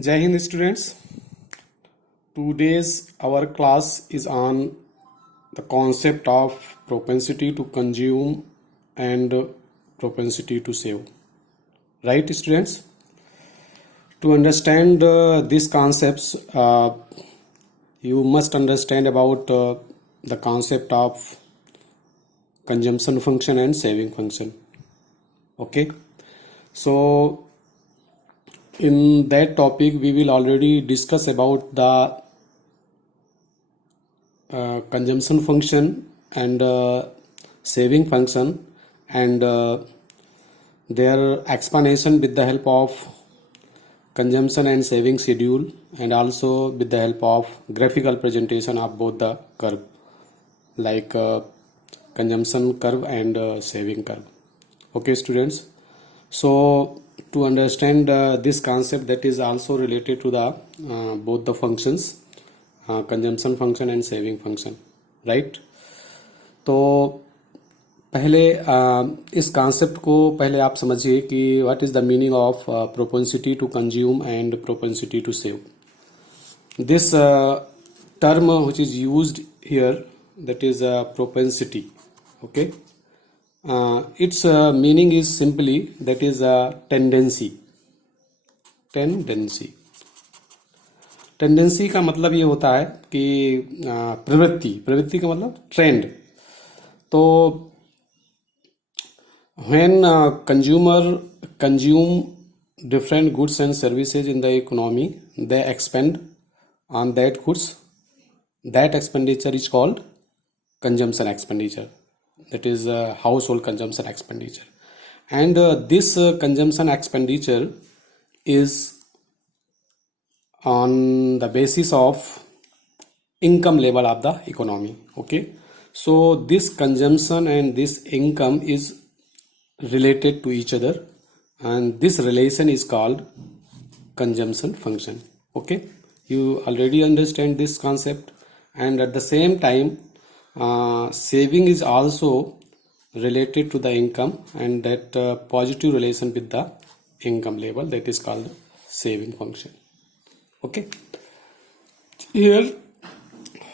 Jai Hind students. Today's our class is on the concept of propensity to consume and propensity to save. Right, students? To understand these concepts, you must understand about the concept of consumption function and saving function. Okay, so in that topic we will already discuss about the consumption function and saving function and their explanation with the help of consumption and saving schedule, and also with the help of graphical presentation of both the curve, like consumption curve and saving curve. Okay, students, so to understand this concept, that is also related to the both the functions, consumption function and saving function, right? तो पहले इस concept को पहले आप समझिए कि what is the meaning of propensity to consume and propensity to save. This term which is used here, that is propensity. Okay, its meaning is simply that is a tendency. Tendency का मतलब ये होता है कि प्रवृत्ति का मतलब trend. तो when consumer consume different goods and services in the economy, they expend on that goods. That expenditure is called consumption expenditure, that is household consumption expenditure. And this consumption expenditure is on the basis of income level of the economy. Okay, so this consumption and this income is related to each other, and this relation is called consumption function. Okay, you already understand this concept. And at the same time, saving is also related to the income, and that positive relation with the income level, that is called saving function. Okay, here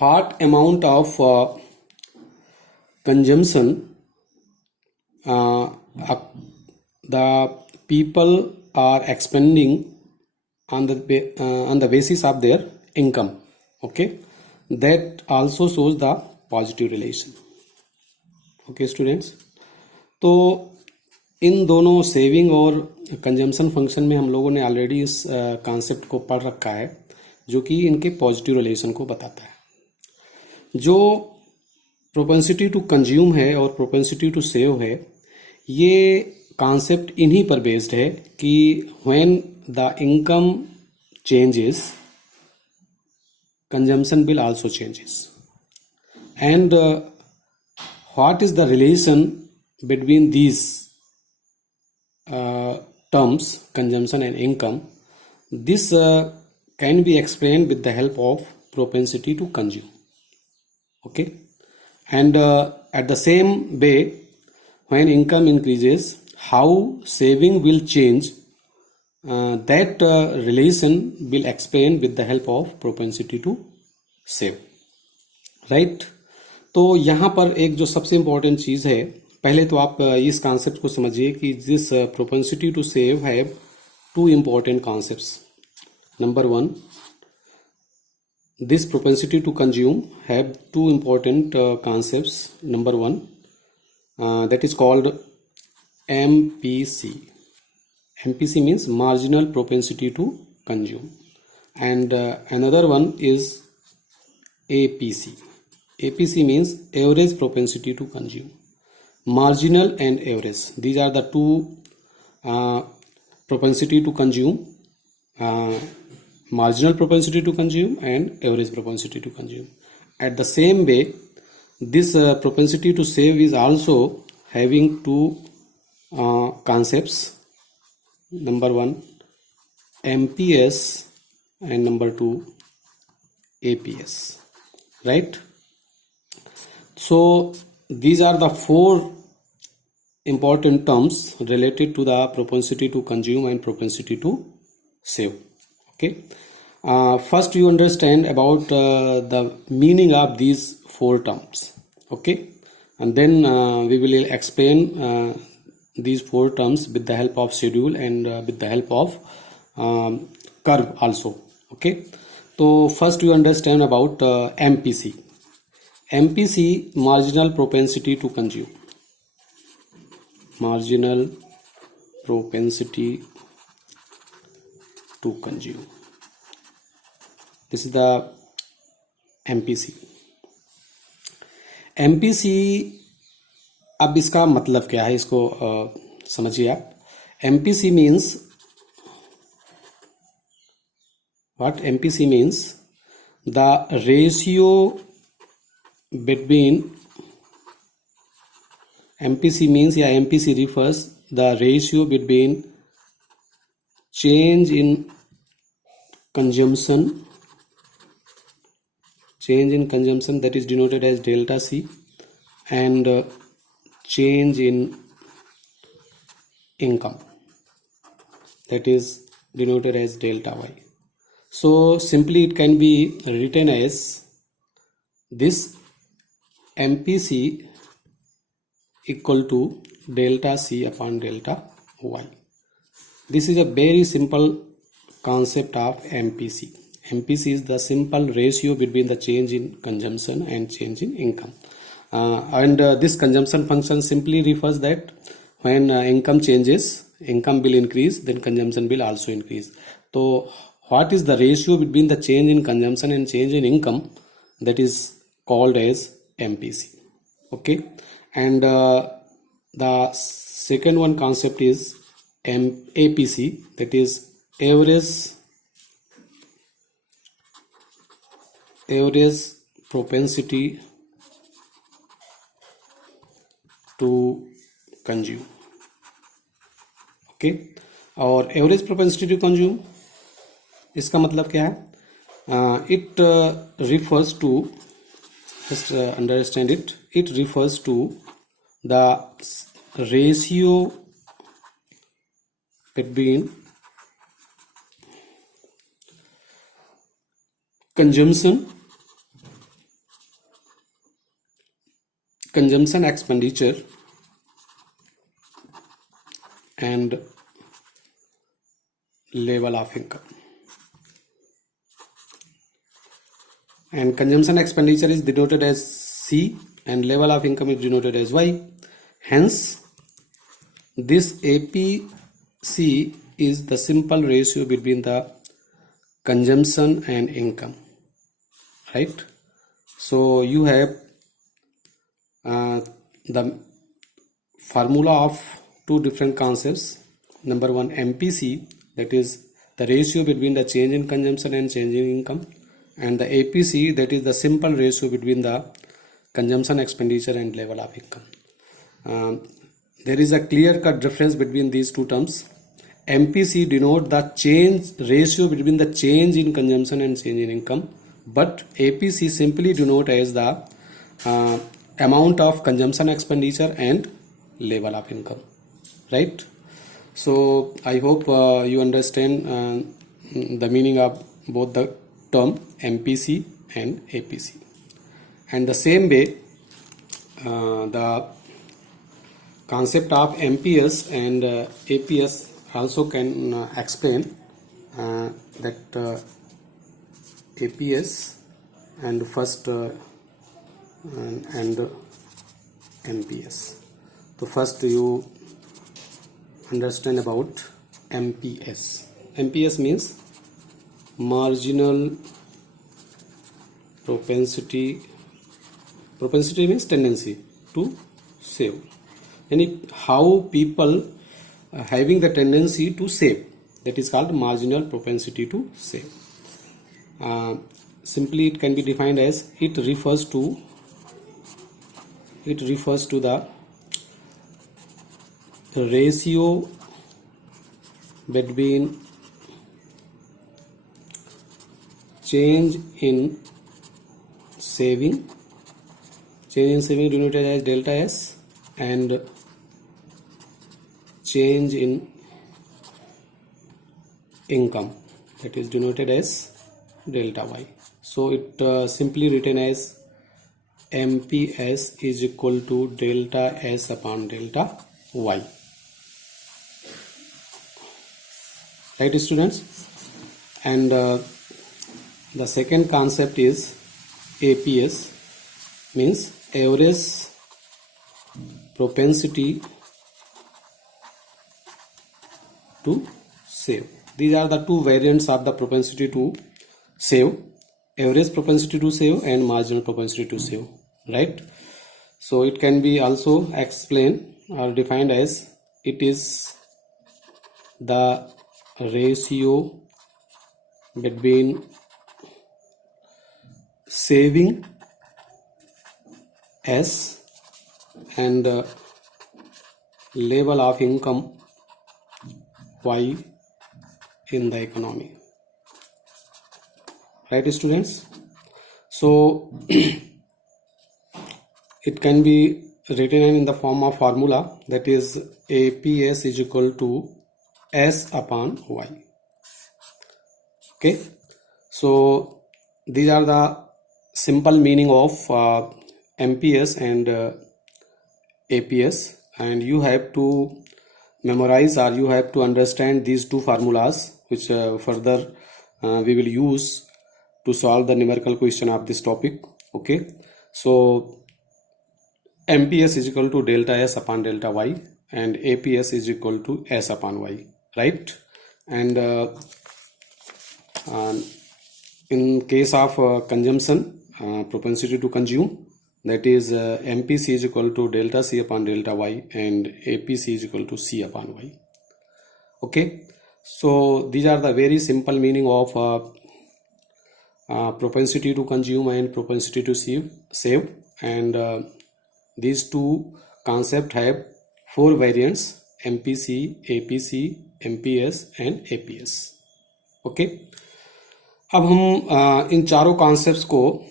what amount of consumption the people are expending on the basis of their income. Okay, that also shows the positive relation. Okay, students, तो इन दोनों saving और consumption function में हम लोगों ने already इस concept को पढ़ रखा है, जो कि इनके पॉजिटिव रिलेशन को बताता है. जो प्रोपेंसिटी टू कंज्यूम है और प्रोपेंसिटी टू सेव है, ये कॉन्सेप्ट इन्हीं पर बेस्ड है कि when the income changes, consumption will also changes. And what is the relation between these terms, consumption and income? This can be explained with the help of propensity to consume. Okay, and at the same way, when income increases, how saving will change, that relation will explain with the help of propensity to save. Right? तो यहाँ पर एक जो सबसे important चीज़ है, पहले तो आप इस कॉन्सेप्ट को समझिए कि this propensity to save have two important concepts. Number one, this propensity to consume have two important concepts. Number one, that is called MPC. MPC means marginal propensity to consume, and another one is APC. APC means average propensity to consume. Marginal and average, these are the two propensity to consume, marginal propensity to consume and average propensity to consume. At the same way, this propensity to save is also having two concepts. Number one, MPS, and number two, APS. Right? So these are the four important terms related to the propensity to consume and propensity to save. Okay. First, you understand about the meaning of these four terms. Okay, and then we will explain these four terms with the help of schedule and with the help of curve also. Okay, so first you understand about MPC. MPC, marginal propensity to consume. Marginal propensity to consume. This is the MPC. MPC, अब इसका मतलब क्या है, इसको समझिए आप. MPC means what? MPC means the ratio between, MPC means, या MPC refers the ratio between change in consumption, that is denoted as delta C, and change in income, that is denoted as delta Y. So simply it can be written as this MPC equal to delta C upon delta Y. This is a very simple concept of MPC. MPC is the simple ratio between the change in consumption and change in income. This consumption function simply refers that when income changes, income will increase, then consumption will also increase. So what is the ratio between the change in consumption and change in income? That is called as MPC. Okay, and the second one concept is APC, that is average propensity to consume. Okay, और average propensity to consume, इसका मतलब क्या है? It refers to, just understand it, it refers to the ratio between consumption expenditure and level of income. And consumption expenditure is denoted as C and level of income is denoted as Y. Hence, this APC is the simple ratio between the consumption and income, right? So you have the formula of two different concepts. Number one, MPC, that is the ratio between the change in consumption and change in income, and the APC, that is the simple ratio between the consumption expenditure and level of income. There is a clear-cut difference between these two terms. MPC denote the change ratio between the change in consumption and change in income, but APC simply denote as the amount of consumption expenditure and level of income, right? So I hope you understand the meaning of both the term MPC and APC. And the same way, the concept of MPS and APS also can explain that APS and first and MPS. So first you understand about MPS. MPS means marginal propensity. Propensity means tendency to save. And how people having the tendency to save, that is called marginal propensity to save. Simply it can be defined as it refers to the ratio between change in saving denoted as delta S, and change in income, that is denoted as delta y. So it simply written as MPS is equal to delta S upon delta y. Right, students? And the second concept is APS, means average propensity to save. These are the two variants of the propensity to save: average propensity to save and marginal propensity to save, right? So it can be also explained or defined as it is the ratio between saving S and level of income Y in the economy. Right, students? So it can be written in the form of formula, that is APS is equal to S upon Y. Okay, so these are the simple meaning of MPS and APS, and you have to memorize or you have to understand these two formulas, which further we will use to solve the numerical question of this topic. Okay, so MPS is equal to delta S upon delta Y and APS is equal to S upon Y, right? And in case of consumption, propensity to consume, that is MPC is equal to delta C upon delta Y and APC is equal to C upon Y. Okay, so these are the very simple meaning of propensity to consume and propensity to save, and these two concepts have four variants: MPC, APC, MPS and APS. Okay, अब हम इन चारों concepts को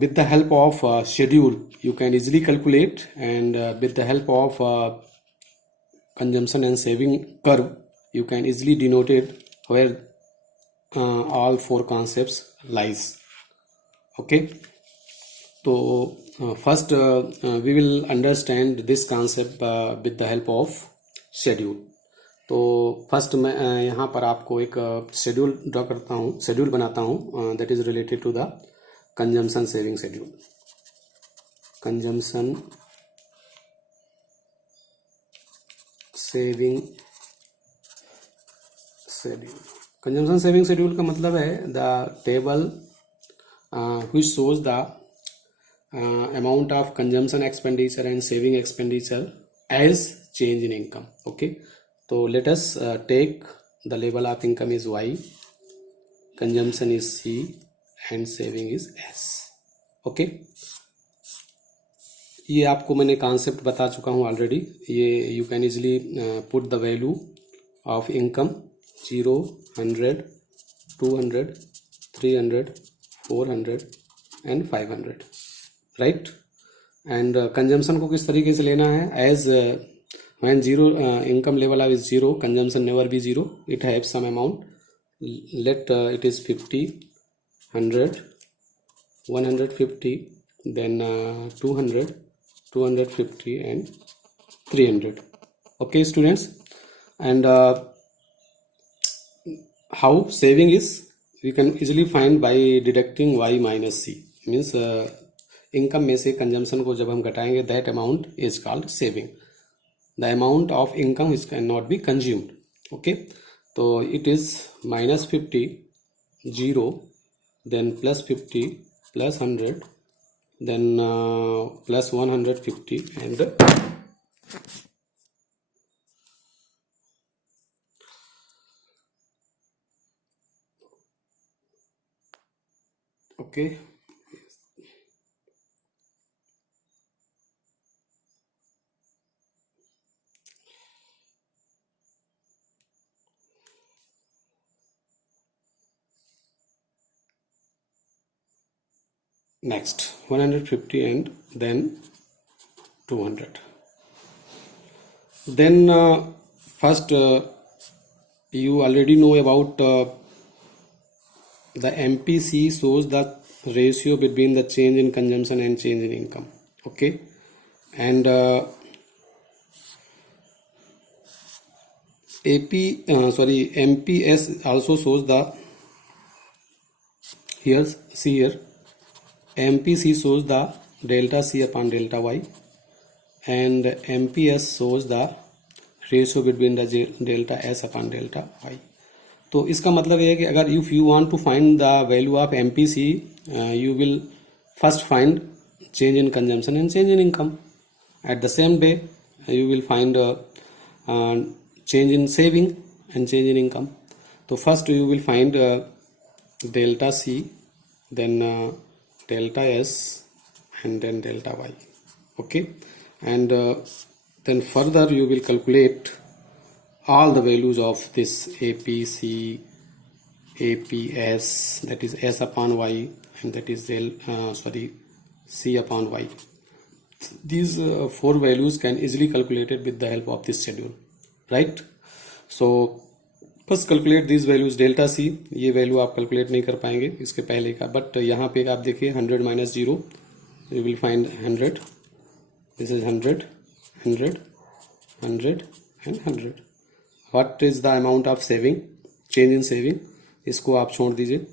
with the help of schedule you can easily calculate, and with the help of consumption and saving curve you can easily denote it where all four concepts lies. Okay, so first we will understand this concept with the help of schedule. तो first मैं यहाँ पर आपको एक schedule draw करता हूँ, schedule बनाता हूँ, that is related to the consumption saving schedule. Consumption saving schedule. Consumption saving schedule का मतलब है the table which shows the amount of consumption expenditure and saving expenditure as change in income. Okay, so let us take the level of income is Y, consumption is C and saving is S. Okay, ये आपको मैंने concept बता चुका हूँ already. ये you can easily put the value of income 0, 100, 200, 300, 400 and 500, right. And consumption को किस तरीके से लेना है? As when zero income level is 0, consumption never be 0, it has some amount. Let it is 50, 100, 150, then 200, 250 and 300. Okay students, and how saving is we can easily find by deducting Y minus C, means income में से consumption को जब हम घटाएंगे that amount is called saving. The amount of income which cannot be consumed. Okay, so it is minus 50, 0, then plus 50, plus 100, then plus 150 and okay. Next 150 and then 200. Then first you already know about the MPC shows the ratio between the change in consumption and change in income. Okay, and MPS also shows the here MPC shows the delta C upon delta Y, and MPS shows the ratio between the delta S upon delta Y. तो इसका मतलब ये है कि अगर if you want to find the value of MPC, you will first find change in consumption and change in income. At the same way, you will find change in saving and change in income. So first you will find delta C, then delta S, and then delta Y. Okay, and then further you will calculate all the values of this APC, APS, that is S upon Y, and that is C upon Y. These four values can easily calculated with the help of this schedule, right? So first calculate these values. delta C, ये value आप calculate नहीं कर पाएंगे इसके पहले का, but यहाँ पे आप देखिए 100 minus 0, you will find 100. This is 100, 100, 100 and 100. What is the amount of saving, change in saving? इसको आप छोड़ दीजिए.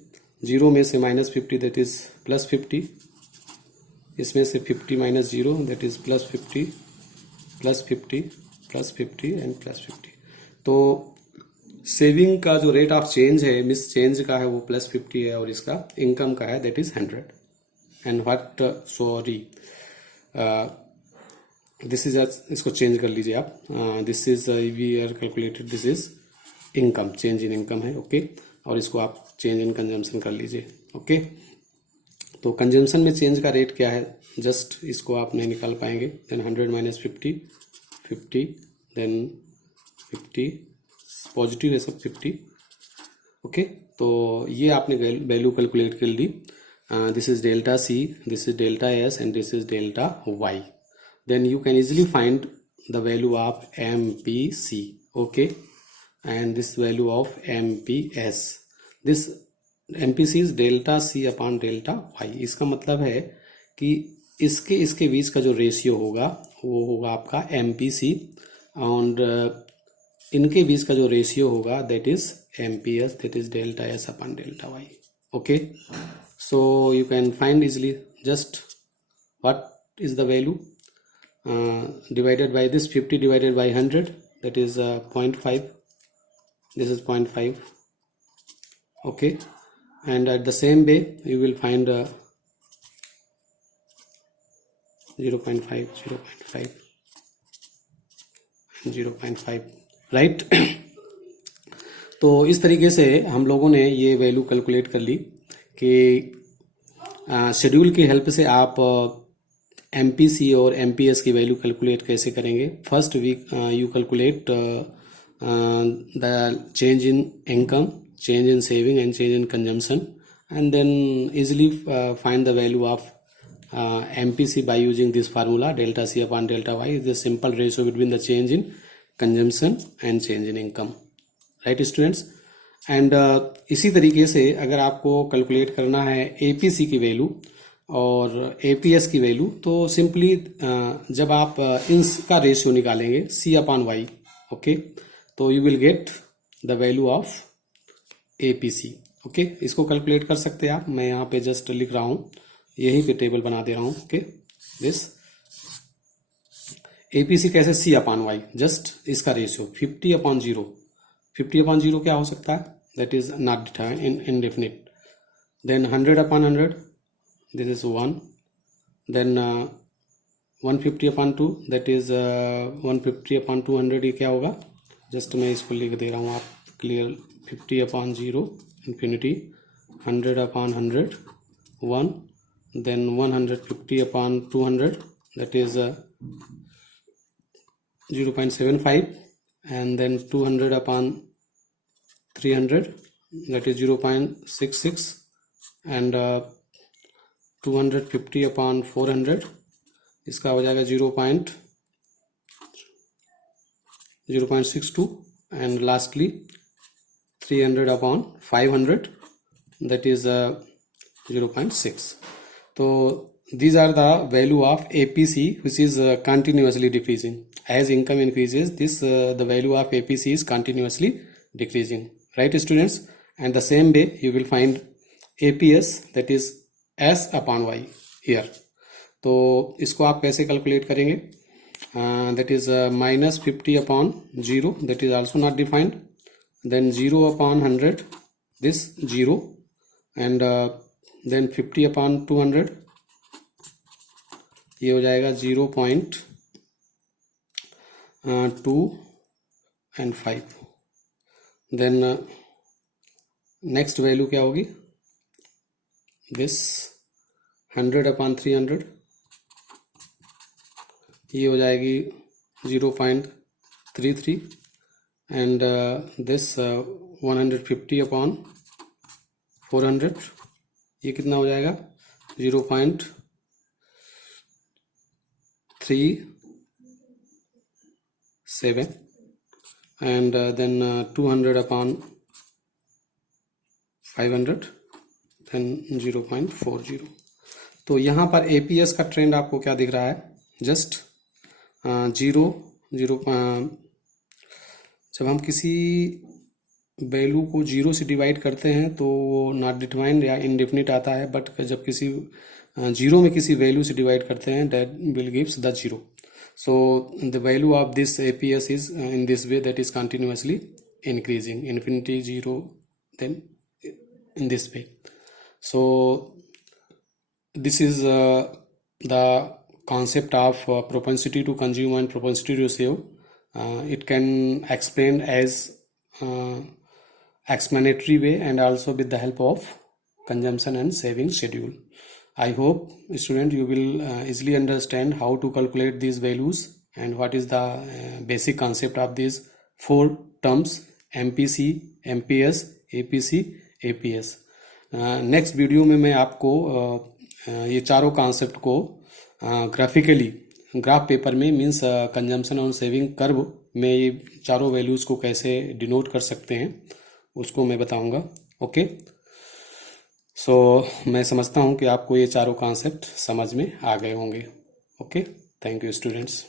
0 में से -50, that is +50. इसमें से 50 minus 0, that is +50, +50, +50 and +50. तो सेविंग का जो रेट ऑफ चेंज है, मिस चेंज का है, वो +50 है, और इसका इनकम का है that is 100. And what this is, इसको चेंज कर लीजिए आप. This is we are calculated, this is income, change in income है. ओके, और इसको आप चेंज इन कंजम्पशन कर लीजिए. ओके, तो कंजम्पशन में चेंज का रेट क्या है, जस्ट इसको आप नहीं निकाल पाएंगे. देन 100 minus 50, 50, देन 50, पॉजिटिव है सब 50. ओके, तो ये आपने वैल्यू कैलकुलेट कर ली. This is delta C, this is delta S, and this is delta Y. Then you can easily find the value of MPC. Okay, and this value of MPS. This MPC is delta C upon delta Y. इसका मतलब है कि इसके बीच का जो ratio होगा वो होगा आपका MPC, और इनके बीच का जो रेशियो होगा that is MPS, that is delta S upon delta Y. Okay, so you can find easily just what is the value divided by this 50 divided by 100, that is 0.5. This is 0.5. Okay, and at the same way you will find 0.5, 0.5 and 0.5, right? तो इस तरीके से हम लोगों ने ये value calculate कर ली कि शेड्यूल की हेल्प से आप MPC और MPS की वैल्यू कैलकुलेट कैसे करेंगे. First you calculate the change in income, change in saving and change in consumption, and then easily find the value of MPC by using this formula delta C upon delta Y is the simple ratio between the change in consumption and change in income, right students? and इसी तरीके से अगर आपको calculate करना है APC की value और APS की वैल्यू, तो सिंपली जब आप इनका रेशियो निकालेंगे C upon Y, ओके, तो you will get the value of APC. Okay, इसको कैलकुलेट कर सकते हैं आप. मैं यहाँ पे जस्ट लिख रहा हूँ, यहीं पे टेबल बना दे रहा हूँ. ओके, दिस APC कैसे, C upon Y, जस्ट इसका रेशियो 50 upon 0. 50 upon 0 क्या हो सकता है, that is not determined, indefinite. Then 100 upon 100, this is 1. Then 150 upon 2, that is 150 upon 200. ये क्या होगा, जस्ट मैं इसको लिख दे रहा हूँ, आप clear. 50 upon 0, infinity. 100 upon 100, 1. Then 150 upon 200, that is 0.75. And then 200 upon 300, that is 0.66. And 250 upon 400, इसका हो जाएगा 0.62. and lastly 300 upon 500, that is 0.6. So these are the value of APC which is continuously decreasing. As income increases, this the value of APC is continuously decreasing, right students? And the same way you will find APS, that is S upon Y here. तो इसको आप कैसे calculate करेंगे? That is minus 50 upon 0, that is also not defined. Then 0 upon 100, this 0, and then 50 upon 200, ये हो जाएगा 0.2 and 5. Then next value क्या होगी? This 100 upon 300, ये हो जाएगी 0.33, and this 150 upon 400, ये कितना हो जाएगा? 0.37, and then 200 upon 500, then 0.40. तो यहाँ पर APS का ट्रेंड आपको क्या दिख रहा है? जस्ट 0 जब हम किसी वैल्यू को 0 से डिवाइड करते हैं तो वो नॉट डिटरमाइंड या इनडेफिनिट आता है, बट जब किसी 0 में किसी वैल्यू से डिवाइड करते हैं that will gives the 0. So the value of this APS is in this way, that is continuously increasing, infinity 0, then in this way. So this is the concept of propensity to consume and propensity to save. It can explain as explanatory way and also with the help of consumption and saving schedule. I hope student you will easily understand how to calculate these values and what is the basic concept of these four terms: MPC, MPS, APC, APS. Next video में मैं आपको ये चारों concept को graphically graph paper में means consumption और saving curve में ये चारों वैल्यूज़ को कैसे डिनोट कर सकते हैं उसको मैं बताऊंगा. ओके, सो मैं समझता हूँ कि आपको ये चारों कॉन्सेप्ट समझ में आ गए होंगे. Okay, thank you students.